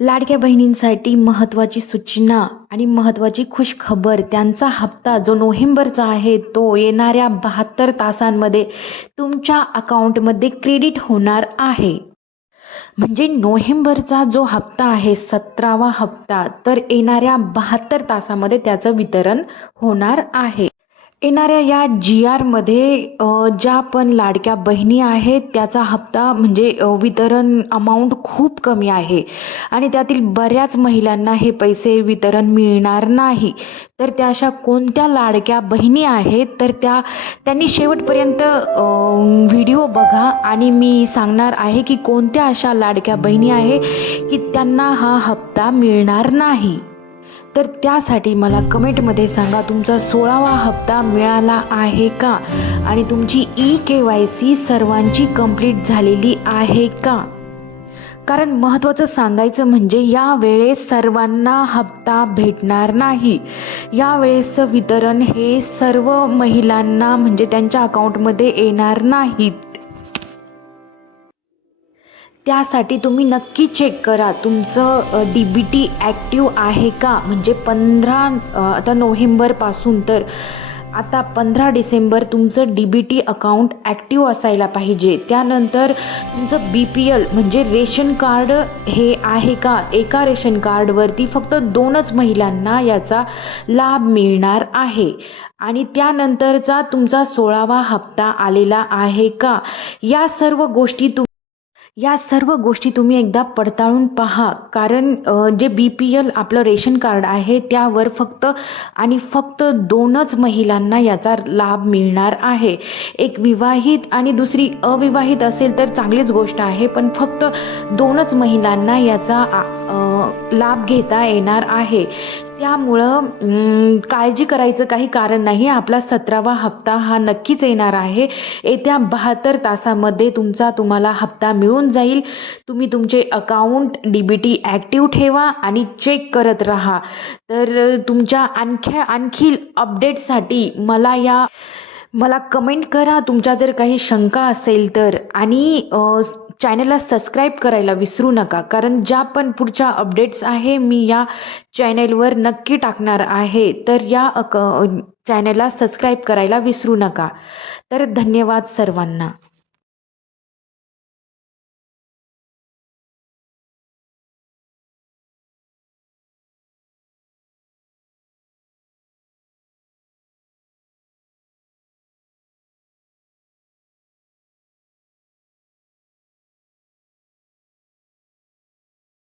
लाडक्या बहिणींसाठी महत्त्वाची सूचना आणि महत्त्वाची खुश खबर. त्यांचा हप्ता जो नोव्हेंबरचा आहे तो येणाऱ्या 72 तासांमध्ये तुमच्या अकाउंटमध्ये क्रेडिट होणार आहे. म्हणजे नोव्हेंबरचा जो हप्ता आहे 17वा हप्ता, तर येणाऱ्या 72 तासामध्ये त्याचं वितरण होणार आहे. येणाऱ्या या GRमध्ये ज्या पण लाडक्या बहिणी आहेत त्याचा हप्ता म्हणजे वितरण अमाऊंट खूप कमी आहे आणि त्यातील बऱ्याच महिलांना हे पैसे वितरण मिळणार नाही. तर त्या अशा कोणत्या लाडक्या बहिणी आहेत तर त्यांनी शेवटपर्यंत व्हिडिओ बघा आणि मी सांगणार आहे की कोणत्या अशा लाडक्या बहिणी आहे की त्यांना हा हप्ता मिळणार नाही. तर त्यासाठी मला कमेंटमध्ये सांगा तुमचा 16वा हप्ता मिळाला आहे का आणि तुमची KYC सर्वांची कंप्लीट झालेली आहे का. कारण महत्त्वाचं सांगायचं म्हणजे यावेळेस सर्वांना हप्ता भेटणार नाही. यावेळेसचं वितरण हे सर्व महिलांना म्हणजे त्यांच्या अकाउंटमध्ये येणार नाहीत. त्यासाठी तुम्ही नक्की चेक करा तुमचं DBT ॲक्टिव्ह आहे का. म्हणजे 15 आता नोव्हेंबरपासून तर आता 15 डिसेंबर तुमचं DBT अकाउंट ॲक्टिव्ह असायला पाहिजे. त्यानंतर तुमचं BPL म्हणजे रेशन कार्ड हे आहे का. एका रेशन कार्डवरती फक्त 2च महिलांना याचा लाभ मिळणार आहे. आणि त्यानंतरचा तुमचा 16वा हप्ता आलेला आहे का. या सर्व गोष्टी तुम्ही एकदा पडताळून पहा. कारण जे BPL आपलं रेशन कार्ड आहे त्यावर फक्त आणि फक्त 2च महिलांना याचा लाभ मिळणार आहे. एक विवाहित आणि दुसरी अविवाहित असेल तर चांगलीच गोष्ट आहे, पण फक्त 2च महिलांना याचा लाभ घेता येणार आहे. त्यामुळं काळजी करायचं काही कारण नाही. आपला 17वा हप्ता हा नक्कीच येणार आहे. येत्या 72 तासामध्ये तुम्हाला हप्ता मिळून जाईल. तुम्ही तुमचे अकाउंट DBT ॲक्टिव्ह ठेवा आणि चेक करत राहा. तर तुमच्या आणखी अपडेटसाठी मला कमेंट करा. तुमच्या जर काही शंका असेल तर. आणि चॅनलला सबस्क्राईब करायला विसरू नका. कारण ज्या पण पुढच्या अपडेट्स आहे मी या चॅनलवर नक्की टाकणार आहे. तर या चॅनलला सबस्क्राईब करायला विसरू नका. तर धन्यवाद सर्वांना.